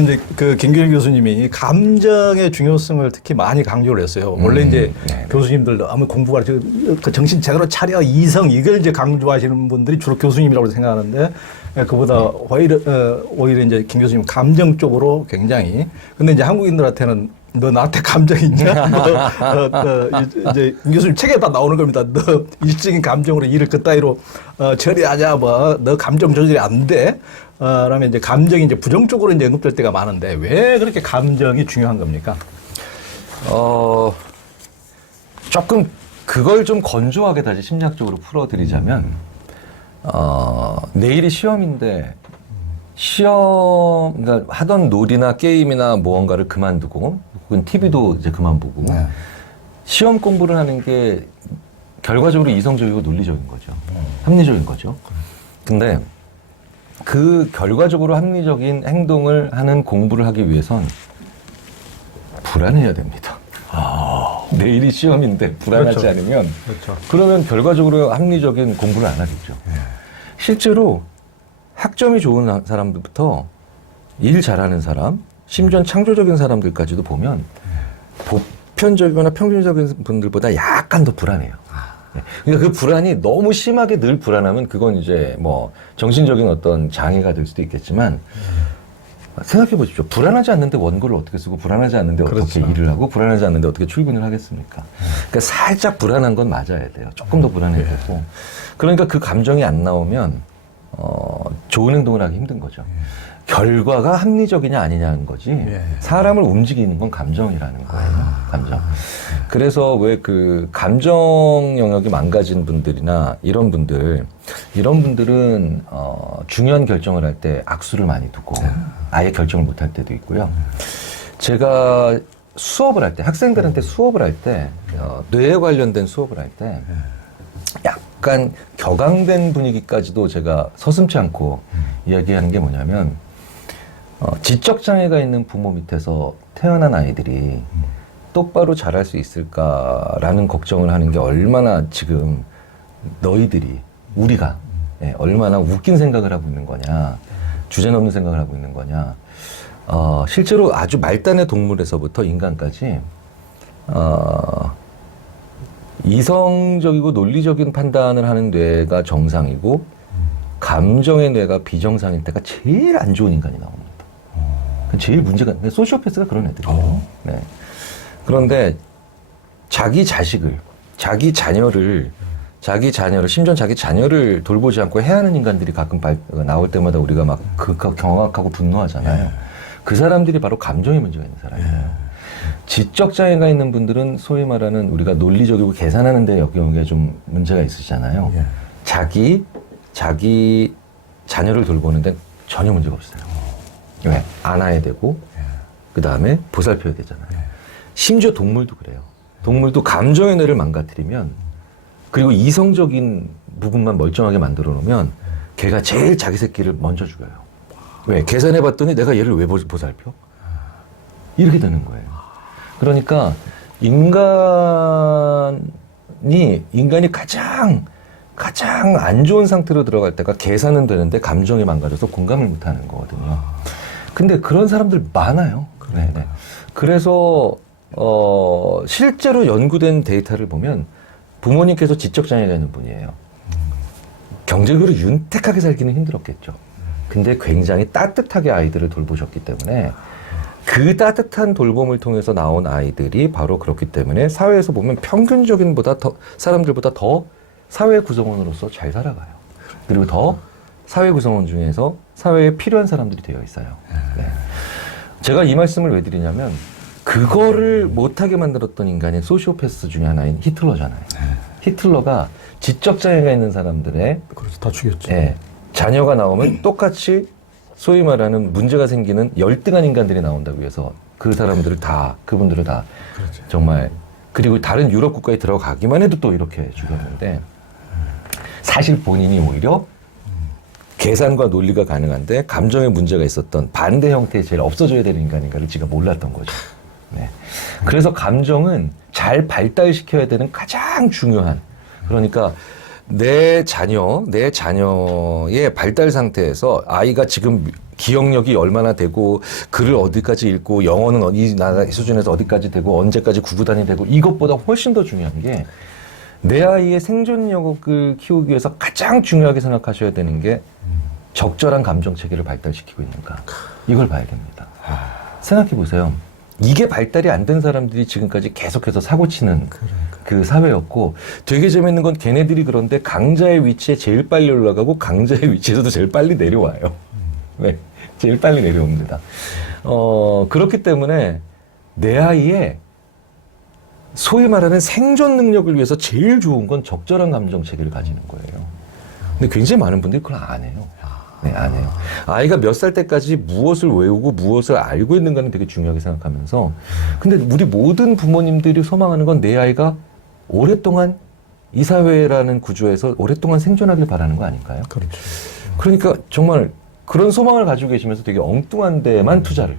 이제 그 김규일 교수님이 감정의 중요성을 특히 많이 강조를 했어요. 원래 이제 교수님들 너무 공부가 그 정신 제대로 차려 이성 이걸 이제 강조하시는 분들이 주로 교수님이라고 생각하는데 그보다 오히려 이제 김 교수님 감정 쪽으로 굉장히 근데 이제 한국인들한테는 너 나한테 감정 있냐? 이제 김 교수님 책에 다 나오는 겁니다. 너 일적인 감정으로 일을 그따위로 처리하냐? 뭐 너 감정 조절이 안 돼? 라면 이제 감정이 이제 부정적으로 이제 언급될 때가 많은데 왜 그렇게 감정이 중요한 겁니까? 조금 그걸 좀 건조하게 다시 심리학적으로 풀어드리자면, 내일이 시험인데, 그러니까 하던 놀이나 게임이나 무언가를 그만두고, 혹은 TV도 이제 그만 보고, 네. 시험 공부를 하는 게 결과적으로 이성적이고 논리적인 거죠. 합리적인 거죠. 근데 그 결과적으로 합리적인 행동을 하는 공부를 하기 위해선 불안해야 됩니다. 내일이 시험인데 불안하지 그렇죠. 않으면 그렇죠. 그러면 결과적으로 합리적인 공부를 안 하겠죠. 실제로 학점이 좋은 사람들부터 일 잘하는 사람, 심지어 창조적인 사람들까지도 보면 보편적이거나 평균적인 분들보다 약간 더 불안해요. 그러니까 그 불안이 너무 심하게 늘 불안하면 그건 이제 뭐 정신적인 어떤 장애가 될 수도 있겠지만 생각해 보십시오. 불안하지 않는데 원고를 어떻게 쓰고 불안하지 않는데 그렇죠. 어떻게 일을 하고 불안하지 않는데 어떻게 출근을 하겠습니까? 그러니까 살짝 불안한 건 맞아야 돼요. 조금 더 불안해야 되고. 그러니까 그 감정이 안 나오면 좋은 행동을 하기 힘든 거죠. 결과가 합리적이냐 아니냐는 거지 사람을 움직이는 건 감정이라는 거예요. 감정. 그래서 왜 그 감정 영역이 망가진 분들이나 이런 분들은 중요한 결정을 할 때 악수를 많이 두고 아예 결정을 못 할 때도 있고요. 제가 수업을 할 때 학생들한테 수업을 할 때 뇌에 관련된 수업을 할 때 약간 격앙된 분위기까지도 제가 서슴지 않고 이야기하는 게 뭐냐면 지적장애가 있는 부모 밑에서 태어난 아이들이 똑바로 자랄 수 있을까라는 걱정을 하는 게 얼마나 지금 너희들이 우리가 얼마나 웃긴 생각을 하고 있는 거냐 주제넘는 생각을 하고 있는 거냐 실제로 아주 말단의 동물에서부터 인간까지 이성적이고 논리적인 판단을 하는 뇌가 정상이고 감정의 뇌가 비정상일 때가 제일 안 좋은 인간이 나옵니다. 제일 문제가 소시오패스가 그런 애들이에요. 네. 그런데 자기 자식을, 자기 자녀를 심지어 자기 자녀를 돌보지 않고 해하는 인간들이 가끔 나올 때마다 우리가 막 경악하고 분노하잖아요. 그 사람들이 바로 감정의 문제가 있는 사람이에요. 지적 장애가 있는 분들은 소위 말하는 우리가 논리적이고 계산하는 데 여기에 좀 문제가 있으시잖아요. 자기 자녀를 돌보는데 전혀 문제가 없어요. 왜? 안아야 되고 그 다음에 보살펴야 되잖아요. 심지어 동물도 그래요. 동물도 감정의 뇌를 망가뜨리면 그리고 이성적인 부분만 멀쩡하게 만들어 놓으면 걔가 제일 자기 새끼를 먼저 죽여요. 왜? 계산해 봤더니 내가 얘를 왜 보살펴? 이렇게 되는 거예요. 그러니까 인간이 가장 안 좋은 상태로 들어갈 때가 계산은 되는데 감정이 망가져서 공감을 못 하는 거거든요. 근데 그런 사람들 많아요. 네네. 그래서 실제로 연구된 데이터를 보면 부모님께서 지적장애가 있는 분이에요. 경제적으로 윤택하게 살기는 힘들었겠죠. 근데 굉장히 따뜻하게 아이들을 돌보셨기 때문에 그 따뜻한 돌봄을 통해서 나온 아이들이 바로 그렇기 때문에 사회에서 보면 평균적인 사람들보다 더 사회 구성원으로서 잘 살아가요. 그리고 더 사회 구성원 중에서 사회에 필요한 사람들이 되어 있어요. 네. 제가 이 말씀을 왜 드리냐면 그거를 못하게 만들었던 인간이 소시오패스 중에 하나인 히틀러잖아요. 히틀러가 지적장애가 있는 사람들의 그래서 다 죽였죠. 자녀가 나오면 똑같이 소위 말하는 문제가 생기는 열등한 인간들이 나온다고 해서 그분들을 다 그렇죠. 정말 그리고 다른 유럽 국가에 들어가기만 해도 또 이렇게 죽였는데 사실 본인이 오히려 계산과 논리가 가능한데 감정에 문제가 있었던 반대 형태의 제일 없어져야 되는 인간인가를 지가 몰랐던 거죠. 네. 그래서 감정은 잘 발달시켜야 되는 가장 중요한 그러니까 내 자녀의 발달 상태에서 아이가 지금 기억력이 얼마나 되고 글을 어디까지 읽고 영어는 이 나라 수준에서 어디까지 되고 언제까지 구구단이 되고 이것보다 훨씬 더 중요한 게 내 아이의 생존력을 키우기 위해서 가장 중요하게 생각하셔야 되는 게 적절한 감정 체계를 발달시키고 있는가 이걸 봐야 됩니다. 생각해 보세요. 이게 발달이 안 된 사람들이 지금까지 계속해서 사고치는 그 사회였고 되게 재밌는 건 걔네들이 그런데 강자의 위치에 제일 빨리 올라가고 강자의 위치에서도 제일 빨리 내려와요. 네, 제일 빨리 내려옵니다. 그렇기 때문에 내 아이의 소위 말하는 생존 능력을 위해서 제일 좋은 건 적절한 감정 체계를 가지는 거예요. 근데 굉장히 많은 분들이 그걸 안 해요. 네, 안 해요. 아이가 몇 살 때까지 무엇을 외우고 무엇을 알고 있는가는 되게 중요하게 생각하면서 근데 우리 모든 부모님들이 소망하는 건 내 아이가 오랫동안 이 사회라는 구조에서 오랫동안 생존하길 바라는 거 아닐까요? 그렇죠. 그러니까 정말 그런 소망을 가지고 계시면서 되게 엉뚱한 데만 투자를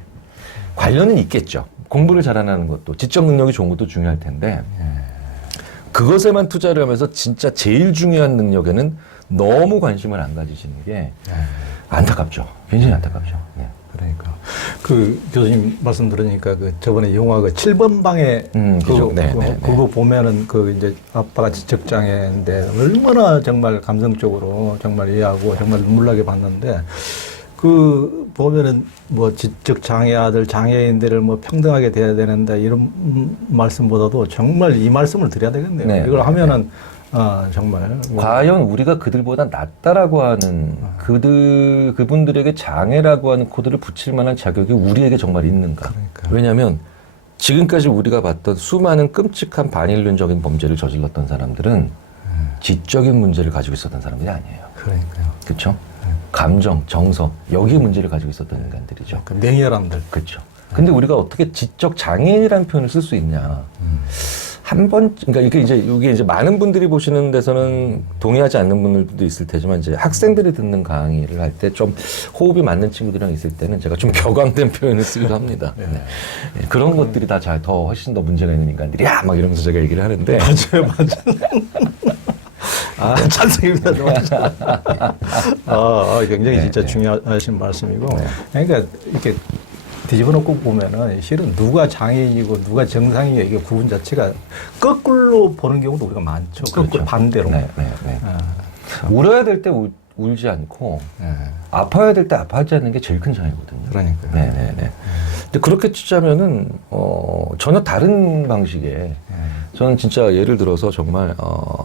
관련은 있겠죠. 공부를 잘하는 것도 지적 능력이 좋은 것도 중요할 텐데 그것에만 투자를 하면서 진짜 제일 중요한 능력에는 너무 관심을 안 가지시는 게 안타깝죠. 굉장히 안타깝죠. 네. 그러니까 그 교수님 말씀 들으니까 그 저번에 영화 그 7번 방에 그죠. 그거 보면은 그 이제 아빠가 지적 장애인데 얼마나 정말 감성적으로 정말 이해하고 정말 눈물 나게 봤는데 그 보면은 뭐 지적 장애 아들 장애인들을 뭐 평등하게 돼야 되는데 이런 말씀보다도 정말 이 말씀을 드려야 되겠네요. 네. 이걸 하면은 정말 과연 우리가 그들보다 낫다라고 하는 그분들에게 장애라고 하는 코드를 붙일 만한 자격이 우리에게 정말 있는가? 그러니까요. 왜냐하면 지금까지 우리가 봤던 수많은 끔찍한 반인륜적인 범죄를 저질렀던 사람들은 지적인 문제를 가지고 있었던 사람들이 아니에요. 그러니까요. 그렇죠? 감정, 정서 여기에 문제를 가지고 있었던 인간들이죠. 그 냉혈함들. 그렇죠. 근데 우리가 어떻게 지적 장애인이라는 표현을 쓸 수 있냐? 그러니까 이게 이제 많은 분들이 보시는 데서는 동의하지 않는 분들도 있을 테지만 이제 학생들이 듣는 강의를 할 때 좀 호흡이 맞는 친구들이랑 있을 때는 제가 좀 격앙된 표현을 쓰기도 합니다. 네. 그런 것들이 다 더 훨씬 더 문제가 있는 인간들이야 막 이러면서 제가 얘기를 하는데 맞아요. 찬성입니다. 굉장히 진짜 중요하신 말씀이고. 그러니까 이렇게 뒤집어 놓고 보면은 실은 누가 장애인이고 누가 정상이고 이게 구분 자체가 거꾸로 보는 경우도 우리가 많죠. 거꾸로 그렇죠. 반대로. 울어야 될 때 울지 않고 아파야 될 때 아파하지 않는 게 제일 큰 장애거든요. 그러니까요. 근데 그렇게 치자면은 전혀 다른 방식의 저는 진짜 예를 들어서 정말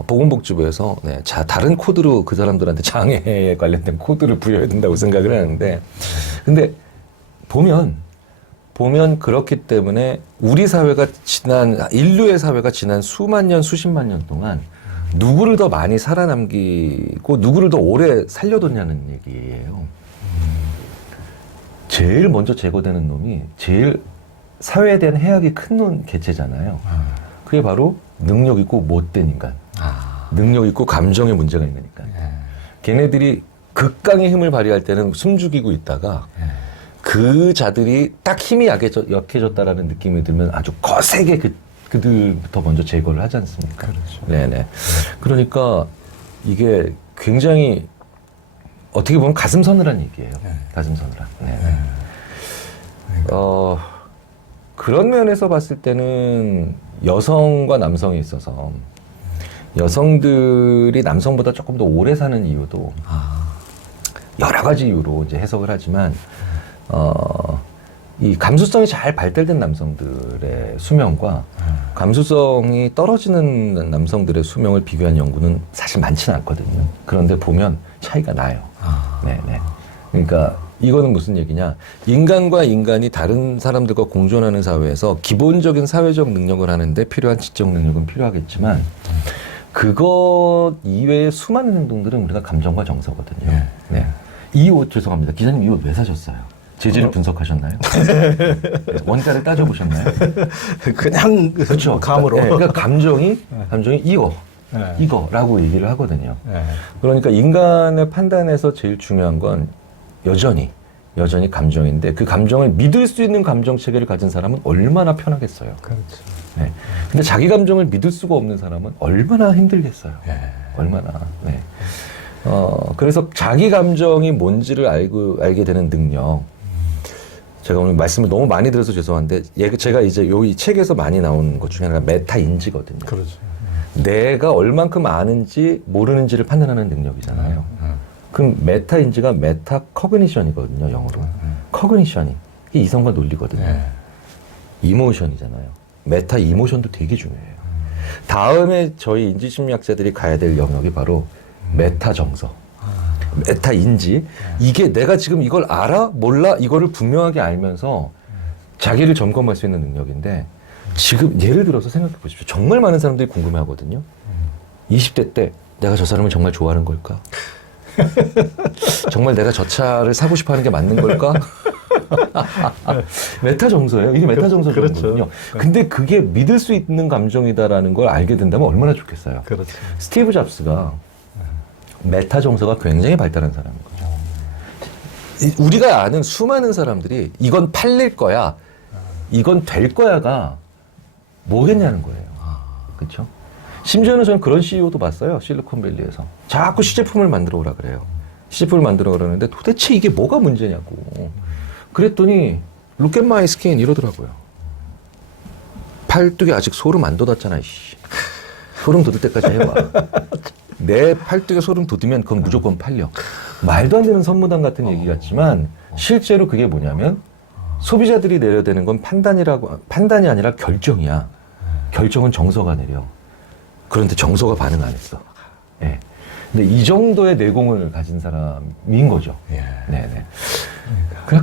보건복지부에서 다른 코드로 그 사람들한테 장애에 관련된 코드를 부여해야 된다고 생각을 하는데 근데 보면 그렇기 때문에 우리 사회가 인류의 사회가 지난 수만 년 수십만 년 동안 누구를 더 많이 살아남기고 누구를 더 오래 살려뒀냐는 얘기예요. 제일 먼저 제거되는 놈이 제일 사회에 대한 해악이 큰 개체잖아요. 그게 바로 능력 있고 못된 인간. 능력 있고 감정에 문제가 있는 인간. 걔네들이 극강의 힘을 발휘할 때는 숨죽이고 있다가 그 자들이 딱 힘이 약해졌다라는 느낌이 들면 아주 거세게 그들부터 먼저 제거를 하지 않습니까? 그렇죠. 그러니까 이게 굉장히 어떻게 보면 가슴 서늘한 얘기예요. 가슴 서늘한. 그런 면에서 봤을 때는 여성과 남성에 있어서 여성들이 남성보다 조금 더 오래 사는 이유도 여러 가지 이유로 이제 해석을 하지만 이 감수성이 잘 발달된 남성들의 수명과 감수성이 떨어지는 남성들의 수명을 비교한 연구는 사실 많지는 않거든요. 그런데 보면 차이가 나요. 그러니까 이거는 무슨 얘기냐? 인간과 인간이 다른 사람들과 공존하는 사회에서 기본적인 사회적 능력을 하는데 필요한 지적 능력은 필요하겠지만 그것 이외의 수많은 행동들은 우리가 감정과 정서거든요. 이 옷 죄송합니다. 기자님 이 옷 왜 사셨어요? 재질을 분석하셨나요? 원가를 따져보셨나요? 그냥 그렇죠. 감으로. 그러니까 감정이 이거라고 얘기를 하거든요. 그러니까 인간의 판단에서 제일 중요한 건 여전히 감정인데 그 감정을 믿을 수 있는 감정 체계를 가진 사람은 얼마나 편하겠어요. 그렇죠. 근데 자기 감정을 믿을 수가 없는 사람은 얼마나 힘들겠어요. 얼마나. 네. 그래서 자기 감정이 뭔지를 알게 되는 능력. 제가 오늘 말씀을 너무 많이 드려서 죄송한데, 제가 이제 이 책에서 많이 나오는 것 중에 하나가 메타 인지거든요. 그렇죠. 내가 얼만큼 아는지 모르는지를 판단하는 능력이잖아요. 그럼 메타 인지가 메타 커그니션이거든요, 영어로. 커그니션이. 이게 이성과 논리거든요. 이모션이잖아요. 메타 이모션도 되게 중요해요. 다음에 저희 인지심리학자들이 가야 될 영역이 바로 메타 정서. 메타 인지. 이게 내가 지금 이걸 알아? 몰라? 이거를 분명하게 알면서 자기를 점검할 수 있는 능력인데, 지금 예를 들어서 생각해 보십시오. 정말 많은 사람들이 궁금해 하거든요. 20대 때 내가 저 사람을 정말 좋아하는 걸까? 정말 내가 저 차를 사고 싶어 하는 게 맞는 걸까? 메타 정서예요. 이게 메타 정서거든요. 그렇죠. 근데 그게 믿을 수 있는 감정이다라는 걸 알게 된다면 얼마나 좋겠어요. 그렇죠. 스티브 잡스가 메타 정서가 굉장히 발달한 사람인 거죠. 우리가 아는 수많은 사람들이 이건 팔릴 거야, 이건 될 거야가 뭐겠냐는 거예요. 그렇죠? 심지어는 저는 그런 CEO도 봤어요. 실리콘밸리에서. 자꾸 시제품을 만들어 오라 그래요. 시제품을 만들어 그러는데 도대체 이게 뭐가 문제냐고. 그랬더니 look at my skin 이러더라고요. 팔뚝에 아직 소름 안 돋았잖아. 이씨. 소름 돋을 때까지 해봐. 내 팔뚝에 소름 돋으면 그건 무조건 팔려. 말도 안 되는 선무당 같은 얘기 같지만 실제로 그게 뭐냐면 소비자들이 내려야 되는 건 판단이 아니라 결정이야. 결정은 정서가 내려. 그런데 정서가 반응 안 했어. 예. 근데 이 정도의 내공을 가진 사람인 거죠. 예. 네네.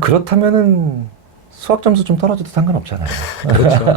그렇다면은 수학 점수 좀 떨어져도 상관없잖아요. 그렇죠.